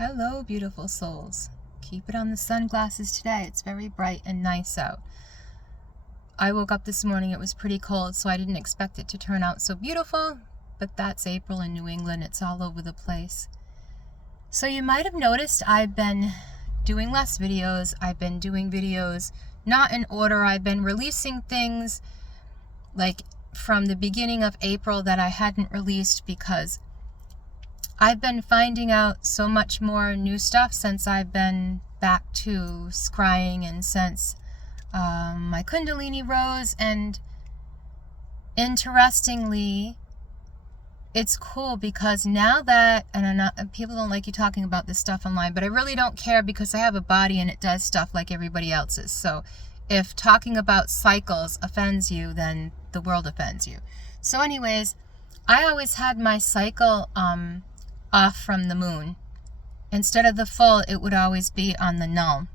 Hello, beautiful souls. Keep it on the sunglasses today. It's very bright and nice out. I woke up this morning, it was pretty cold, so I didn't expect it to turn out so beautiful, but that's April in New England. It's all over the place. So you might have noticed I've been doing less videos. I've been doing videos not in order. I've been releasing things like from the beginning of April that I hadn't released because I've been finding out so much more new stuff since I've been back to scrying and since my Kundalini rose. And interestingly, it's cool because now that, and people don't like you talking about this stuff online, but I really don't care because I have a body and it does stuff like everybody else's. So if talking about cycles offends you, then the world offends you. So anyways, I always had my cycle off from the moon. Instead of the full, it would always be on the null.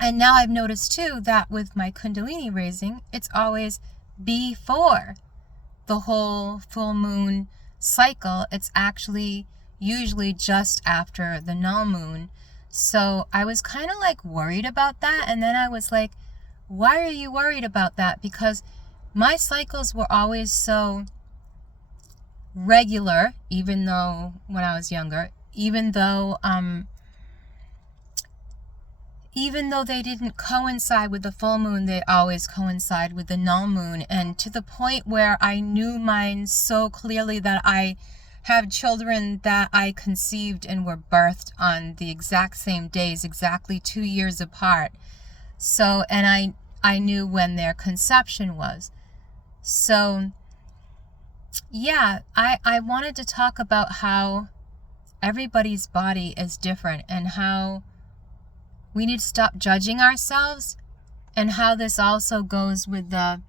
And now I've noticed too that with my Kundalini raising, it's always before the whole full moon cycle. It's actually usually just after the null moon. So I was kind of like worried about that. And then I was like, why are you worried about that? Because my cycles were always so regular, even though when I was younger, even though they didn't coincide with the full moon, they always coincide with the null moon. And to the point where I knew mine so clearly that I have children that I conceived and were birthed on the exact same days, exactly 2 years apart. So, and I knew when their conception was. So yeah, I wanted to talk about how everybody's body is different and how we need to stop judging ourselves, and how this also goes with the,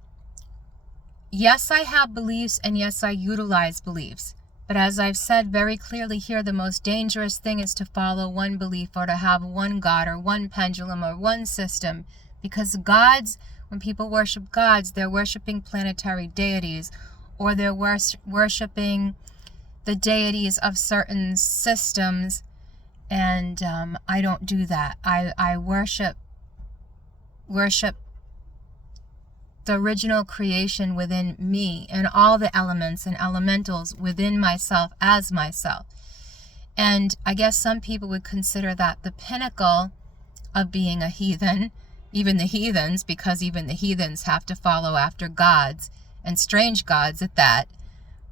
yes, I have beliefs and yes, I utilize beliefs. But as I've said very clearly here, the most dangerous thing is to follow one belief or to have one God or one pendulum or one system, because gods, when people worship gods, they're worshiping planetary deities, or they're worshiping the deities of certain systems, and I don't do that. I worship the original creation within me and all the elements and elementals within myself as myself. And I guess some people would consider that the pinnacle of being a heathen, even the heathens, because even the heathens have to follow after gods, and strange gods at that.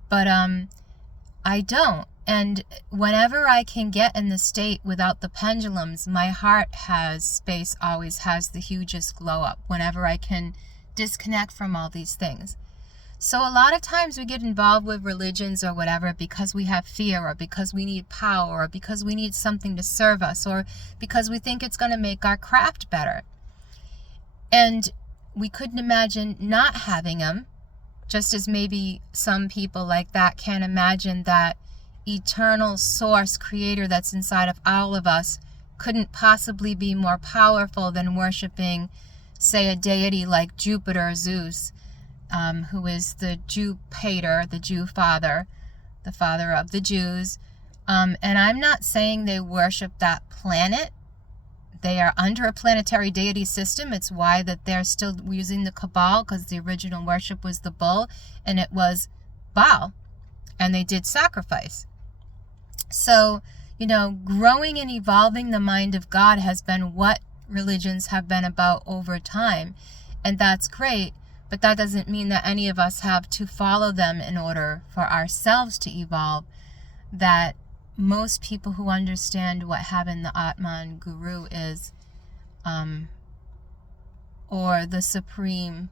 But I don't. And whenever I can get in the state without the pendulums, my heart has space, always has the hugest glow up whenever I can disconnect from all these things. So a lot of times we get involved with religions or whatever because we have fear, or because we need power, or because we need something to serve us, or because we think it's going to make our craft better. And we couldn't imagine not having them. Just as maybe some people like that can't imagine that eternal source creator that's inside of all of us couldn't possibly be more powerful than worshiping, say, a deity like Jupiter or Zeus, who is the Jew pater, the Jew father, the father of the Jews. And I'm not saying they worship that planet. They are under a planetary deity system. It's why that they're still using the Cabal, because the original worship was the bull and it was Baal, and they did sacrifice. So, growing and evolving the mind of God has been what religions have been about over time. And that's great, but that doesn't mean that any of us have to follow them in order for ourselves to evolve. That most people who understand what having the Atman Guru is, or the Supreme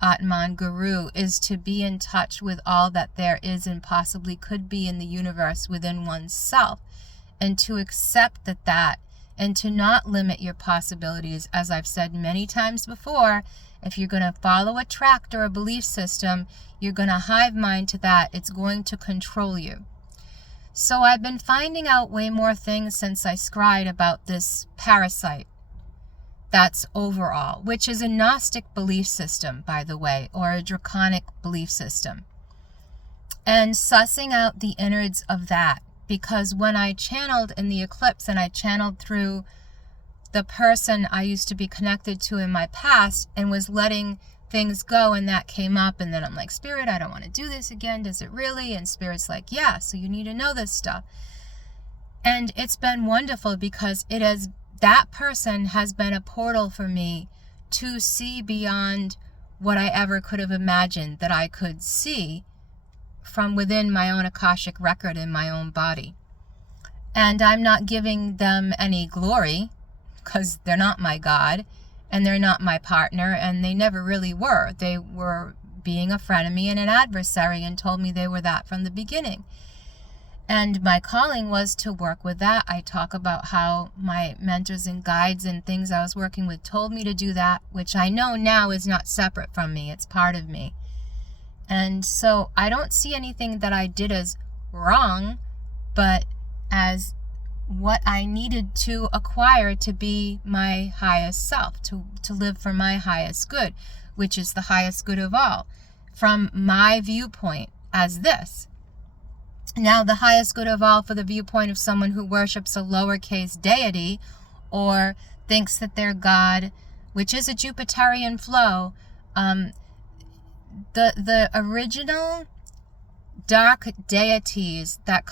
Atman Guru, is to be in touch with all that there is and possibly could be in the universe within oneself, and to accept that, and to not limit your possibilities. As I've said many times before, if you're going to follow a tract or a belief system, you're going to hive mind to that. It's going to control you. So I've been finding out way more things since I scried about this parasite. That's overall, which is a Gnostic belief system, by the way, or a draconic belief system. And sussing out the innards of that because when I channeled in the eclipse and I channeled through the person I used to be connected to in my past and was letting things go, and that came up, and then I'm like, Spirit, I don't want to do this again. Does it really? And Spirit's like, yeah, so you need to know this stuff. And it's been wonderful because that person has been a portal for me to see beyond what I ever could have imagined that I could see from within my own Akashic record in my own body. And I'm not giving them any glory because they're not my God and they're not my partner, and they never really were. They were being a frenemy and an adversary and told me they were that from the beginning. And my calling was to work with that. I talk about how my mentors and guides and things I was working with told me to do that, which I know now is not separate from me. It's part of me. And so I don't see anything that I did as wrong, but as what I needed to acquire to be my highest self, to live for my highest good, which is the highest good of all, from my viewpoint as this. Now, the highest good of all for the viewpoint of someone who worships a lowercase deity or thinks that they're God, which is a Jupiterian flow, the original dark deities that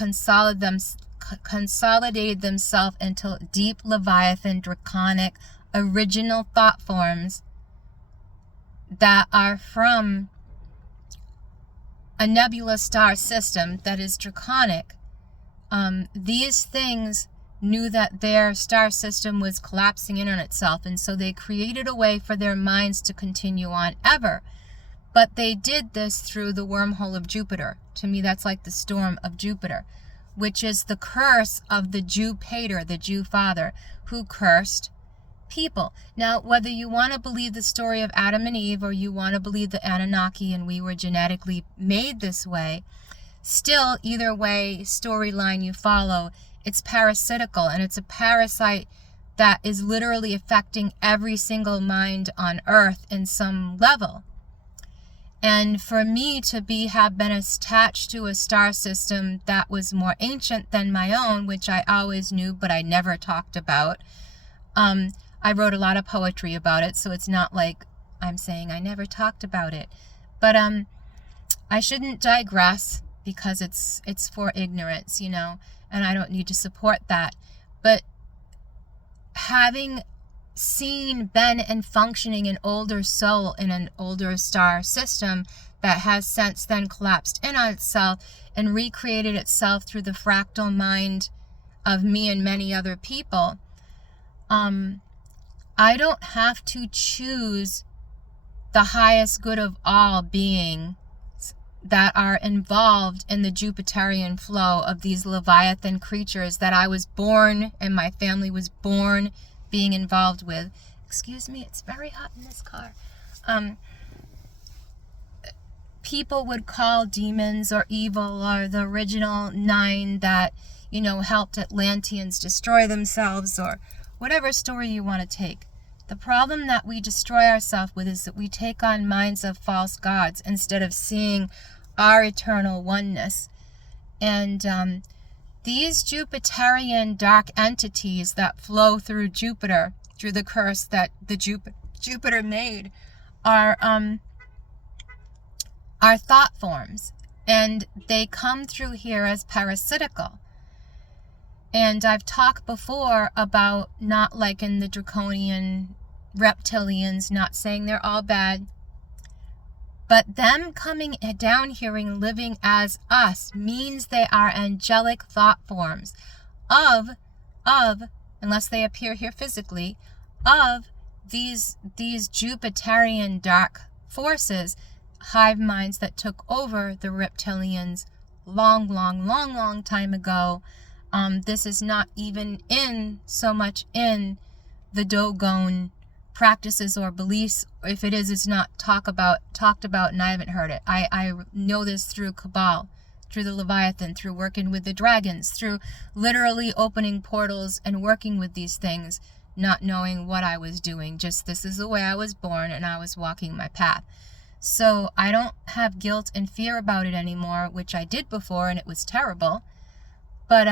consolidated themselves into deep Leviathan, draconic, original thought forms that are from a nebula star system that is draconic. These things knew that their star system was collapsing in on itself, and so they created a way for their minds to continue on ever. But they did this through the wormhole of Jupiter. To me, that's like the storm of Jupiter, which is the curse of the Jew pater, the Jew father, who cursed people. Now, whether you want to believe the story of Adam and Eve or you want to believe the Anunnaki and we were genetically made this way, still, either way, storyline you follow, it's parasitical, and it's a parasite that is literally affecting every single mind on earth in some level. And for me to have been attached to a star system that was more ancient than my own, which I always knew but I never talked about, I wrote a lot of poetry about it, so it's not like I'm saying I never talked about it. But I shouldn't digress because it's for ignorance, and I don't need to support that. But having seen, been, and functioning an older soul in an older star system that has since then collapsed in on itself and recreated itself through the fractal mind of me and many other people, I don't have to choose the highest good of all beings that are involved in the Jupiterian flow of these Leviathan creatures that I was born and my family was born being involved with. Excuse me, it's very hot in this car. People would call demons or evil or the original 9 that, helped Atlanteans destroy themselves, or whatever story you want to take. The problem that we destroy ourselves with is that we take on minds of false gods instead of seeing our eternal oneness. And these Jupiterian dark entities that flow through Jupiter, through the curse that the Jupiter made, are thought forms. And they come through here as parasitical. And I've talked before about not liking the draconian reptilians, not saying they're all bad, but them coming down here and living as us means they are angelic thought forms of, unless they appear here physically, of these Jupiterian dark forces, hive minds that took over the reptilians long time ago. This is not even so much in the Dogon practices or beliefs. If it is, it's not talked about, and I haven't heard it. I know this through Cabal, through the Leviathan, through working with the dragons, through literally opening portals and working with these things, not knowing what I was doing. Just this is the way I was born and I was walking my path. So I don't have guilt and fear about it anymore, which I did before and it was terrible. But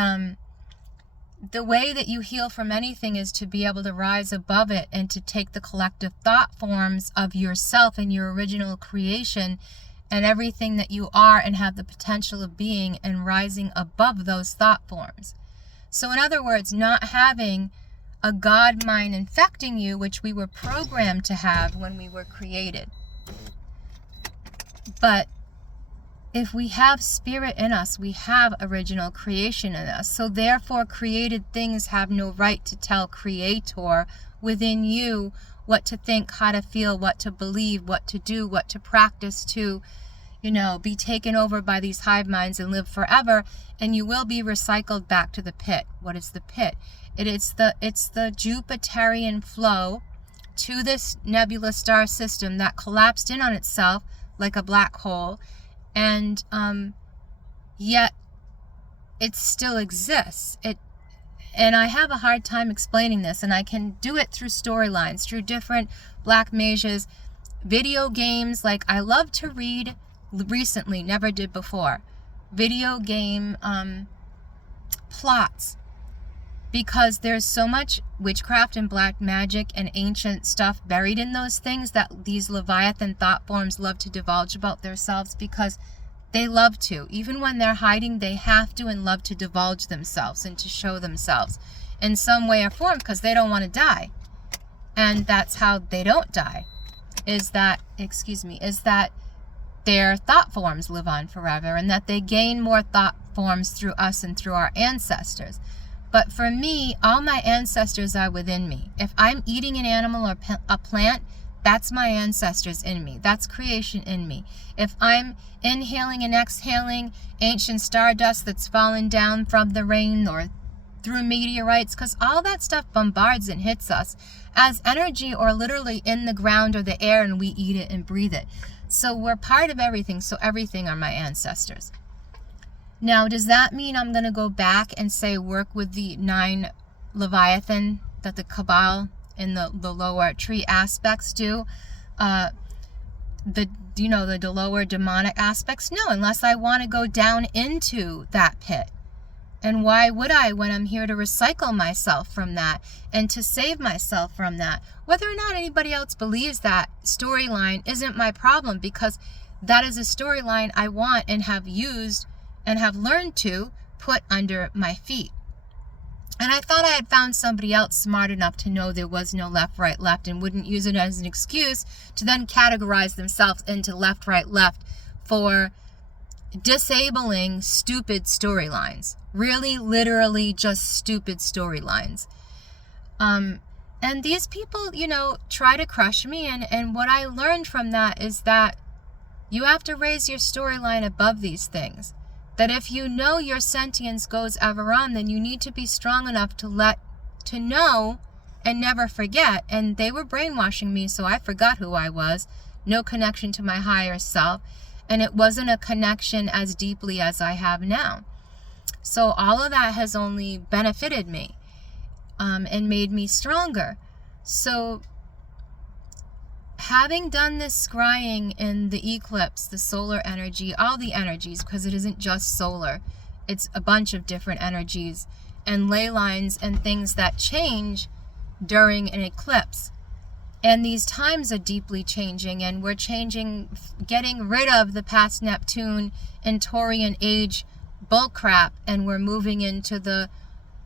the way that you heal from anything is to be able to rise above it and to take the collective thought forms of yourself and your original creation and everything that you are and have the potential of being, and rising above those thought forms. So in other words, not having a God mind infecting you, which we were programmed to have when we were created. But if we have spirit in us, we have original creation in us. So therefore, created things have no right to tell Creator within you what to think, how to feel, what to believe, what to do, what to practice to, be taken over by these hive minds and live forever. And you will be recycled back to the pit. What is the pit? It's the Jupiterian flow to this nebula star system that collapsed in on itself like a black hole. And yet it still exists. And I have a hard time explaining this, and I can do it through storylines, through different black mages, video games. Like, I love to read recently, never did before, video game plots, because there's so much witchcraft and black magic and ancient stuff buried in those things that these Leviathan thought forms love to divulge about themselves, because they love to. Even when they're hiding, they have to and love to divulge themselves and to show themselves in some way or form, because they don't want to die. And that's how they don't die, is that their thought forms live on forever, and that they gain more thought forms through us and through our ancestors. But for me, all my ancestors are within me. If I'm eating an animal or a plant, that's my ancestors in me. That's creation in me. If I'm inhaling and exhaling ancient stardust that's fallen down from the rain or through meteorites, because all that stuff bombards and hits us as energy, or literally in the ground or the air, and we eat it and breathe it. So we're part of everything. So everything are my ancestors. Now, does that mean I'm going to go back and say work with the 9 Leviathan that the Cabal in the lower tree aspects do? The lower demonic aspects? No, unless I want to go down into that pit. And why would I, when I'm here to recycle myself from that and to save myself from that? Whether or not anybody else believes that storyline isn't my problem, because that is a storyline I want and have used and have learned to put under my feet. And I thought I had found somebody else smart enough to know there was no left, right, left, and wouldn't use it as an excuse to then categorize themselves into left, right, left for disabling stupid storylines. Really, literally just stupid storylines. And these people, try to crush me. And what I learned from that is that you have to raise your storyline above these things. That if you know your sentience goes ever on, then you need to be strong enough to know and never forget. And they were brainwashing me, so I forgot who I was. No connection to my higher self. And it wasn't a connection as deeply as I have now. So all of that has only benefited me and made me stronger. So having done this scrying in the eclipse, the solar energy, all the energies, because it isn't just solar, it's a bunch of different energies and ley lines and things that change during an eclipse. And these times are deeply changing, and we're changing, getting rid of the past Neptune and Taurian age bullcrap, and we're moving into the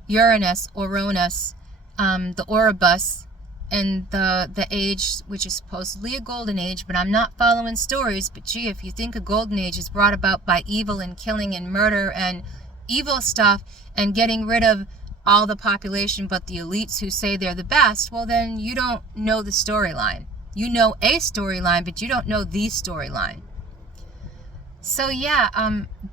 Uranus, the Ourobus, and the age, which is supposedly a golden age, but I'm not following stories. But gee, if you think a golden age is brought about by evil and killing and murder and evil stuff and getting rid of all the population but the elites who say they're the best, well, then you don't know the storyline. You know a storyline, but you don't know the storyline. So yeah,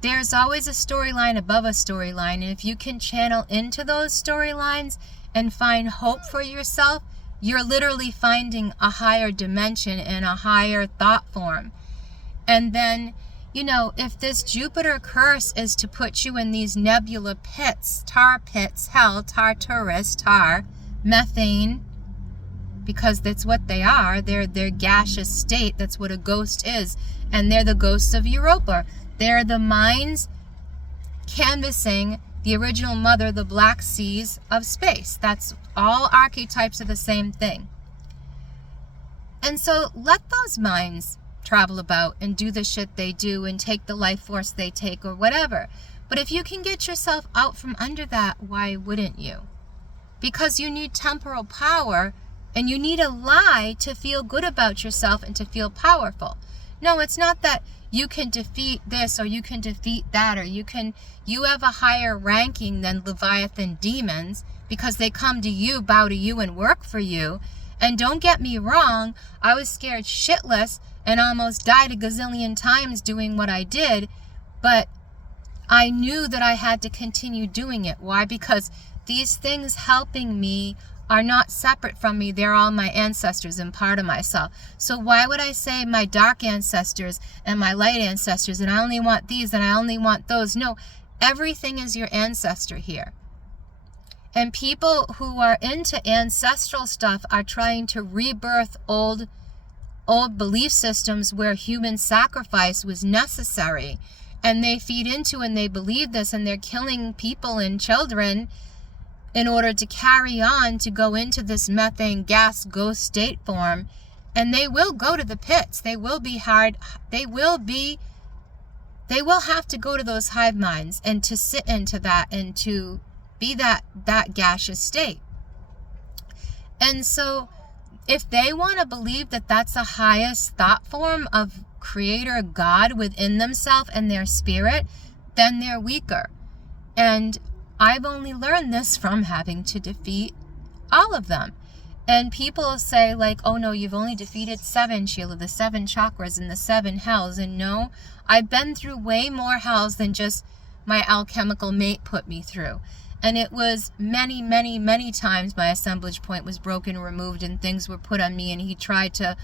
there's always a storyline above a storyline, and if you can channel into those storylines and find hope for yourself, you're literally finding a higher dimension and a higher thought form. And then, if this Jupiter curse is to put you in these nebula pits, tar pits, hell, Taurus, methane, because that's what they are. They're gaseous state. That's what a ghost is. And they're the ghosts of Europa. They're the minds canvassing the original mother, the black seas of space. That's all archetypes are the same thing. And so let those minds travel about and do the shit they do and take the life force they take or whatever. But if you can get yourself out from under that, why wouldn't you? Because you need temporal power and you need a lie to feel good about yourself and to feel powerful. No, it's not that you can defeat this or you can defeat that or you have a higher ranking than Leviathan demons because they come to you, bow to you, and work for you. And don't get me wrong, I was scared shitless and almost died a gazillion times doing what I did, but I knew that I had to continue doing it. Why? Because these things helping me are not separate from me. They're all my ancestors and part of myself. So why would I say my dark ancestors and my light ancestors and I only want these and I only want those? No, everything is your ancestor here. And people who are into ancestral stuff are trying to rebirth old belief systems where human sacrifice was necessary. And they feed into and they believe this and they're killing people and children in order to carry on to go into this methane gas ghost state form. And they will go to the pits. They will be hard. They will have to go to those hive minds and to sit into that and to be that gaseous state. And so if they want to believe that that's the highest thought form of creator God within themselves and their spirit, then they're weaker. And I've only learned this from having to defeat all of them. And people say like, oh no, you've only defeated 7, Sheila, the 7 chakras and the 7 hells. And no, I've been through way more hells than just my alchemical mate put me through. And it was many, many, many times my assemblage point was broken, removed, and things were put on me. And he tried to,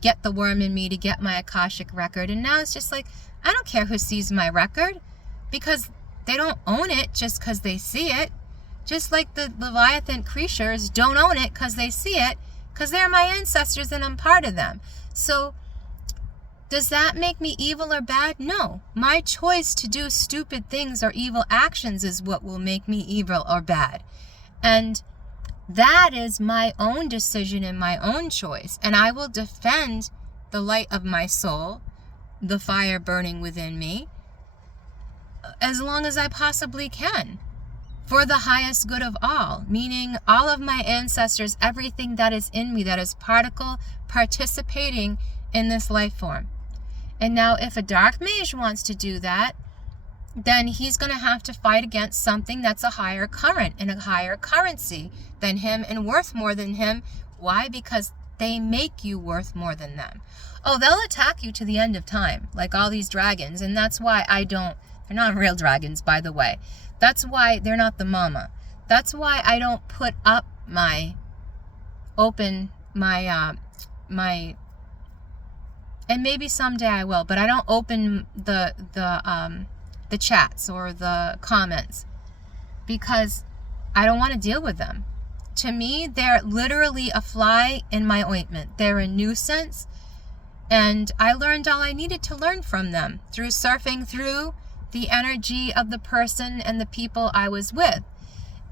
get the worm in me to get my Akashic record. And now it's just like, I don't care who sees my record because they don't own it just because they see it. Just like the Leviathan creatures don't own it because they see it, because they're my ancestors and I'm part of them. So does that make me evil or bad? No. My choice to do stupid things or evil actions is what will make me evil or bad. And that is my own decision and my own choice. And I will defend the light of my soul, the fire burning within me, as long as I possibly can, for the highest good of all, meaning all of my ancestors, everything that is in me, that is particle participating in this life form. And now if a dark mage wants to do that, then he's going to have to fight against something that's a higher current and a higher currency than him and worth more than him. Why? Because they make you worth more than them. Oh, they'll attack you to the end of time, like all these dragons. And that's why they're not real dragons, by the way. That's why they're not the mama. That's why I don't put up and maybe someday I will, but I don't open the chats or the comments because I don't want to deal with them. To me, they're literally a fly in my ointment. They're a nuisance, and I learned all I needed to learn from them through surfing through the energy of the person and the people I was with.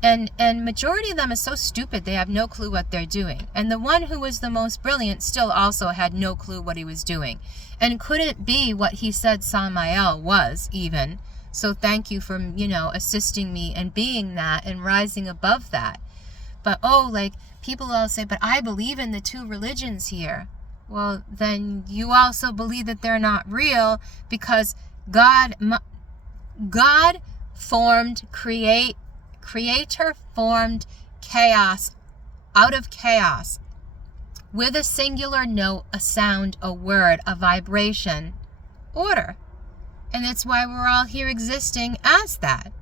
And majority of them is so stupid, they have no clue what they're doing. And the one who was the most brilliant still also had no clue what he was doing. And couldn't be what he said Samael was even. So thank you for, assisting me and being that and rising above that. But people all say, but I believe in the 2 religions here. Well, then you also believe that they're not real because God formed, Creator formed chaos out of chaos with a singular note, a sound, a word, a vibration, order. And that's why we're all here existing as that,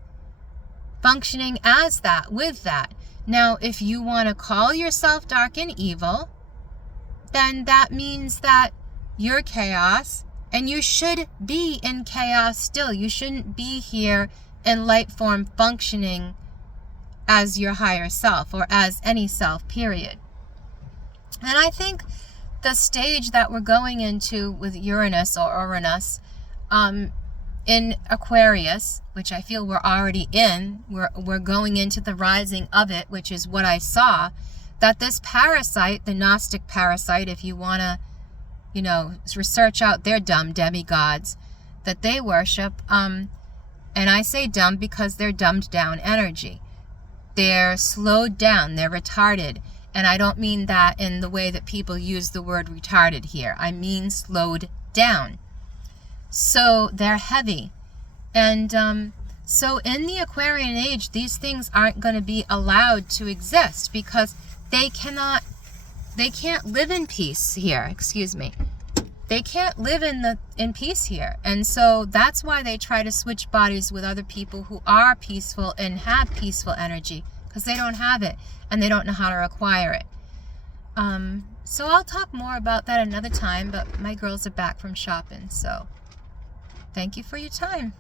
functioning as that, with that. Now, if you want to call yourself dark and evil, then that means that you're chaos and you should be in chaos still. You shouldn't be here in light form functioning as your higher self or as any self, period. And I think the stage that we're going into with Uranus or Uranus in Aquarius, which I feel we're already in, we're going into the rising of it, which is what I saw, that this parasite, the Gnostic parasite, if you want to, you know, research out their dumb demigods that they worship, and I say dumb because they're dumbed down energy. They're slowed down, they're retarded, and I don't mean that in the way that people use the word retarded here. I mean slowed down. So they're heavy. And so in the Aquarian age, these things aren't going to be allowed to exist because they can't live in peace here. Excuse me. They can't live in peace here. And so that's why they try to switch bodies with other people who are peaceful and have peaceful energy, because they don't have it and they don't know how to acquire it. So I'll talk more about that another time, but my girls are back from shopping, so thank you for your time.